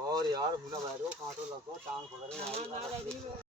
और यार मुन्ना भाई को कांटो लगो टांग पकड़